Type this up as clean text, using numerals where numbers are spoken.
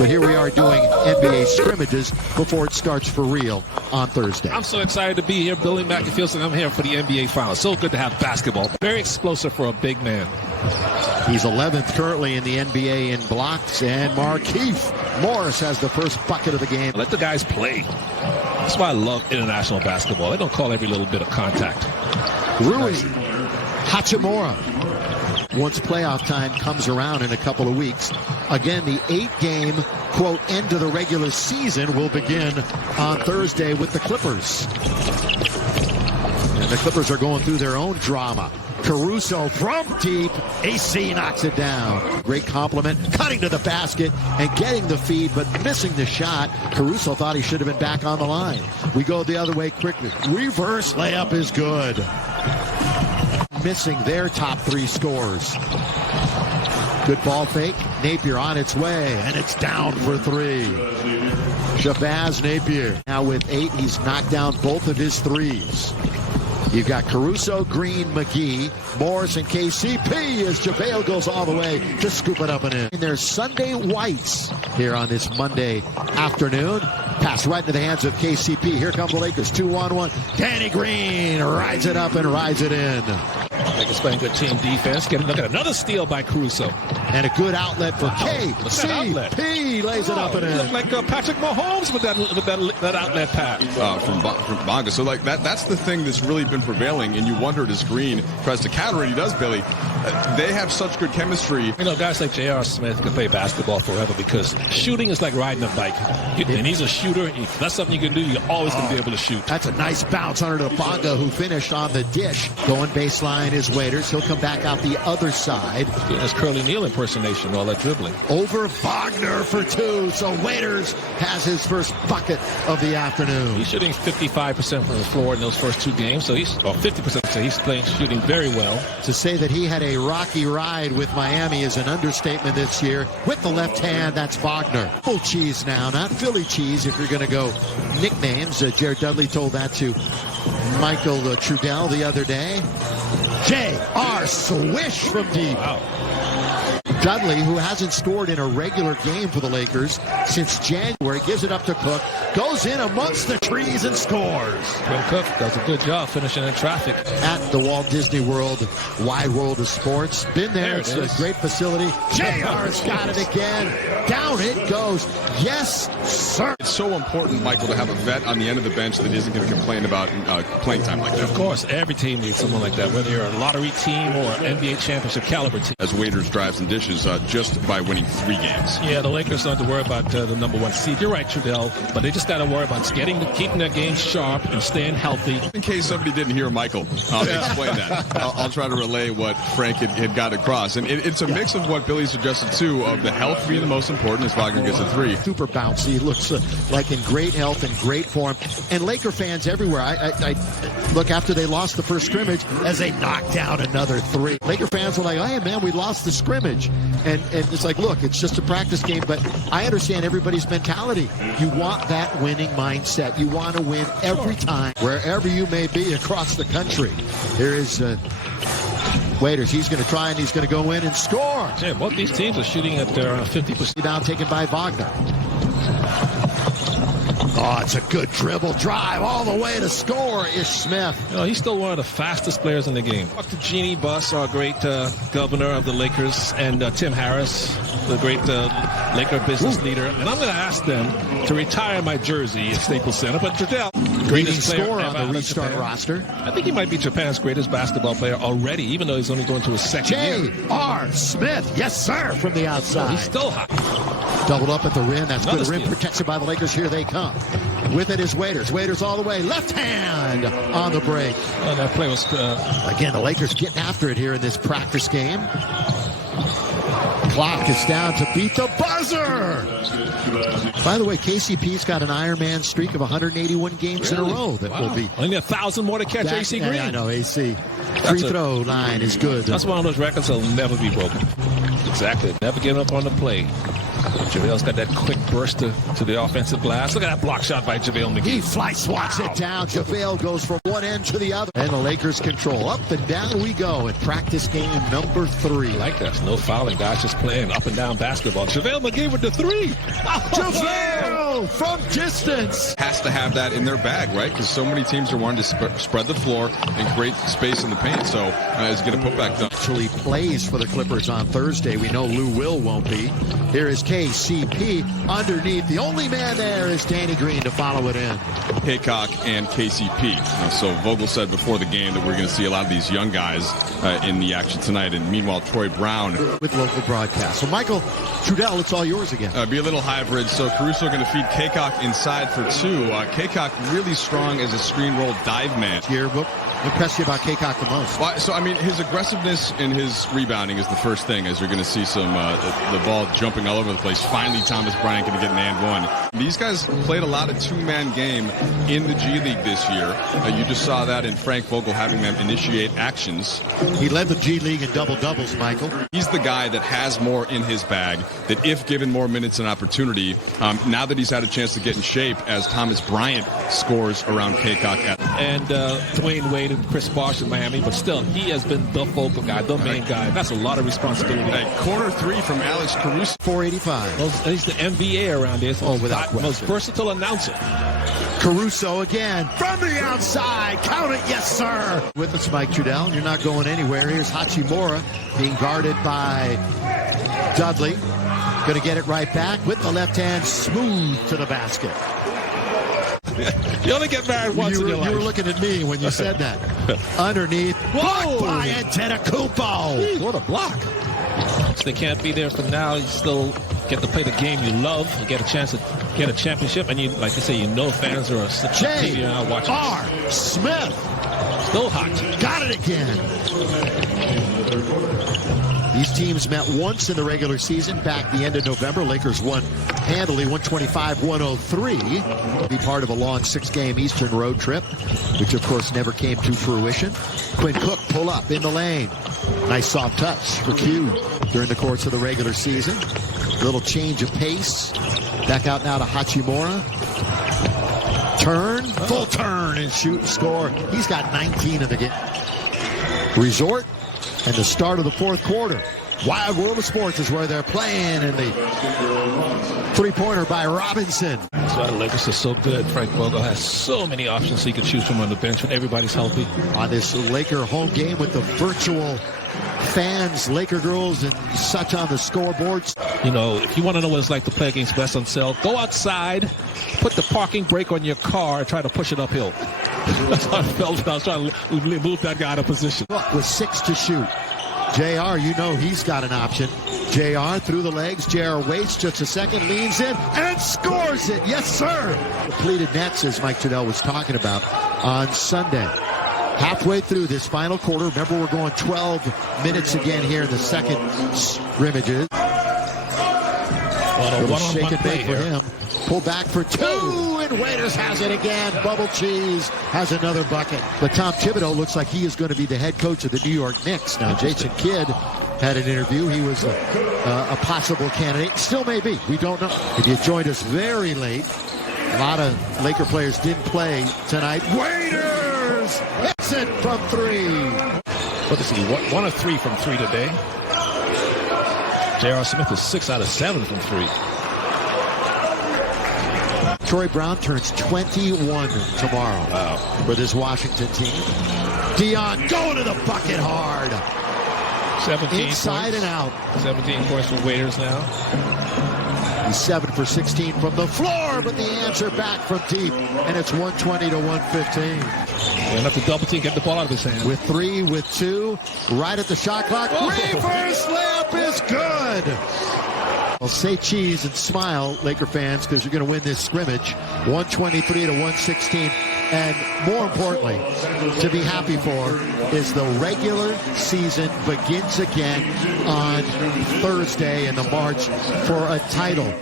But here we are doing NBA scrimmages before it starts for real on Thursday. I'm so excited to be here. Billy Mack, it feels like I'm here for the NBA Finals. So good to have basketball. Very explosive for a big man. He's 11th currently in the NBA in blocks, and Markieff Morris has the first bucket of the game. Let the guys play. That's why I love international basketball. They don't call every little bit of contact. Rui Hachimura. Once playoff time comes around in a couple of weeks, again, the 8-game, quote, end of the regular season will begin on Thursday with the Clippers. And the Clippers are going through their own drama. Caruso from deep. AC knocks it down. Great compliment. Cutting to the basket and getting the feed, but missing the shot. Caruso thought he should have been back on the line. We go the other way quickly. Reverse layup is good. Missing their top 3 scores. Good ball fake. Napier on its way, and it's down for 3. Shabazz Napier. Now with 8, he's knocked down both of his 3s. You've got Caruso, Green, McGee, Morris, and KCP as JaVale goes all the way to scoop it up and in. And there's Sunday whites here on this Monday afternoon. Pass right into the hands of KCP. Here come the Lakers, 2-on-1. Danny Green rides it up and rides it in. Lakers playing good team defense. Look at another steal by Caruso. And a good outlet for KCP. Lays it up and in. Look like Patrick Mahomes with that outlet pass. From Bonga. So like that's the thing that's really been prevailing, and you wonder as Green tries to counter it. He does, Billy. They have such good chemistry. You know, guys like J.R. Smith can play basketball forever because shooting is like riding a bike. And he's a shooter. If that's something you can do, you're always going to be able to shoot. That's a nice bounce under to Bonga, who finished on the dish. Going baseline is Waiters. He'll come back out the other side. That's Curly Neal impersonation, all that dribbling. Over Wagner for 2. So Waiters has his first bucket of the afternoon. He's shooting 55% from the floor in those first 2 games. So he's 50%. So he's shooting very well. To say that he had a rocky ride with Miami is an understatement this year. With the left hand, that's Wagner. Full cheese now, not Philly cheese if you're going to go nicknames. Jared Dudley told that to Michael Trudell the other day. J.R. Swish from deep. Wow. Dudley, who hasn't scored in a regular game for the Lakers since January, gives it up to Cook, goes in amongst the trees and scores. Quinn Cook does a good job finishing in traffic. At the Walt Disney World, Wide World of Sports. Been there. It's a great facility. JR's got it again. Down it goes. Yes, sir. It's so important, Michael, to have a vet on the end of the bench that isn't going to complain about playing time like that. Of course, every team needs someone like that, whether you're a lottery team or an NBA championship caliber team. As Waiters drives and dishes just by winning 3 games. Yeah, the Lakers don't have to worry about the number 1 seed. You're right, Trudell, but they just got to worry about keeping their game sharp and staying healthy. In case somebody didn't hear Michael explain that, I'll try to relay what Frank had got across. And it's a mix of what Billy suggested, too, of the health being the most important as Wagner gets a 3. Super bouncy. Looks like in great health and great form. And Laker fans everywhere. I look after they lost the first scrimmage as they knocked down another 3. Laker fans were like, hey, man, we lost the scrimmage. And it's like, look, it's just a practice game, but I understand everybody's mentality. You want that winning mindset. You want to win every time, wherever you may be across the country. Here is Waiters. He's going to try, and he's going to go in and score. Yeah, both these teams are shooting at their 50%. Now taken by Wagner. Oh, it's a good dribble drive all the way to score. Ish Smith. You know, he's still one of the fastest players in the game. Talk to Jeannie Buss, our great governor of the Lakers, and Tim Harris, the great Laker business leader. And I'm going to ask them to retire my jersey at Staples Center. But Trudell, greatest score on the restart roster. I think he might be Japan's greatest basketball player already, even though he's only going to his second year. J.R. Smith, yes, sir, from the outside. He's still hot. Doubled up at the rim. That's good rim protection by the Lakers. Here they come. With it is Waiters. Waiters all the way. Left hand on the break. Oh, that play was... Again, the Lakers getting after it here in this practice game. Clock is down to beat the buzzer. By the way, KCP's got an Ironman streak of 181 games in a row that will be... Only 1,000 more to catch AC Green. I know, AC. Free throw line is good. That's one of those records that will never be broken. Exactly. Never give up on the play. JaVale's got that quick burst to the offensive glass. Look at that block shot by JaVale McGee. He fly swats it down. JaVale goes from one end to the other. And the Lakers control. Up and down we go in practice game number 3. I like that. No fouling. Guys just playing up and down basketball. JaVale McGee with the 3. JaVale from distance. Has to have that in their bag, right? Because so many teams are wanting to spread the floor and create space in the paint. So is going to put back done. Actually plays for the Clippers on Thursday. We know Lou Will won't be. Here is KCP underneath. The only man there is Danny Green to follow it in. Haycock and KCP. So Vogel said before the game that we're going to see a lot of these young guys in the action tonight. And meanwhile, Troy Brown with local broadcast. So Michael Trudell, it's all yours again. Be a little hybrid. So Caruso going to feed Haycock inside for 2. Haycock really strong as a screen roll dive man. Here, what impressed you about Haycock the most? Well, so, I mean, his aggressiveness and his rebounding is the first thing, as you're going to see some the ball jumping all over the place. Finally, Thomas Bryant going to get an and one. These guys played a lot of two-man game in the G League this year. You just saw that in Frank Vogel having them initiate actions. He led the G League in double-doubles, Michael. He's the guy that has more in his bag, that if given more minutes and opportunity, now that he's had a chance to get in shape as Thomas Bryant scores around Haycock. And Dwayne Wade and Chris Bosh in Miami, but still, he has been the focal guy, the main guy. That's a lot of responsibility. Corner 3 from Alex Caruso. 485. He's the NBA around here. Oh, without question. Most versatile announcer. Caruso again from the outside. Count it, yes, sir. With us, Mike Trudell. You're not going anywhere. Here's Hachimura being guarded by Dudley. Going to get it right back with the left hand, smooth to the basket. You only get married once in your life. You were looking at me when you said that. Underneath. Blocked by Antetokounmpo. What a block. They can't be there for now. You still get to play the game you love. You get a chance to get a championship. And you, like you say, you know fans are TV now watching. R. Smith. Still hot. Got it again. These teams met once in the regular season back the end of November. Lakers won handily 125-103. Be part of a long 6-game Eastern road trip, which of course never came to fruition. Quinn Cook pull up in the lane. Nice soft touch for Q during the course of the regular season. Little change of pace. Back out now to Hachimura. Turn, full turn and shoot and score. He's got 19 in the game. Resort. And the start of the fourth quarter. Wild World of Sports is where they're playing, and the three-pointer by Robinson. That's why the Lakers are so good. Frank Vogel has so many options he can choose from on the bench when everybody's healthy. On this Laker home game with the virtual fans, Laker girls, and such on the scoreboards. You know, if you want to know what it's like to play against West Unseld, go outside, put the parking brake on your car, and try to push it uphill. That's how I felt when I was trying to move that guy out of position. With 6 to shoot. JR, you know he's got an option. JR through the legs. JR waits just a second, leans in, and scores it. Yes, sir. Depleted nets, as Mike Trudell was talking about on Sunday. Halfway through this final quarter. Remember, we're going 12 minutes again here in the second scrimmages. Little shake and bake for him. Pull back for 2, and Waiters has it again. Bubble Cheese has another bucket. But Tom Thibodeau looks like he is going to be the head coach of the New York Knicks. Now, Jason Kidd had an interview. He was a possible candidate. Still may be. We don't know. If you joined us very late, a lot of Laker players didn't play tonight. Waiters hits it from 3. What is he? 1 of 3 from 3 today. J.R. Smith is 6 out of 7 from 3. Troy Brown turns 21 tomorrow for this Washington team. Dion going to the bucket hard. 17 inside points. And out. 17 points for Waiters now. He's 7 for 16 from the floor, but the answer back from deep, and it's 120 to 115. Enough to double team, get the ball out of his hand. With 3, with 2, right at the shot clock. Reverse layup is good. Well, say cheese and smile, Laker fans, because you're going to win this scrimmage. 123 to 116. And more importantly, to be happy for is the regular season begins again on Thursday in the march for a title.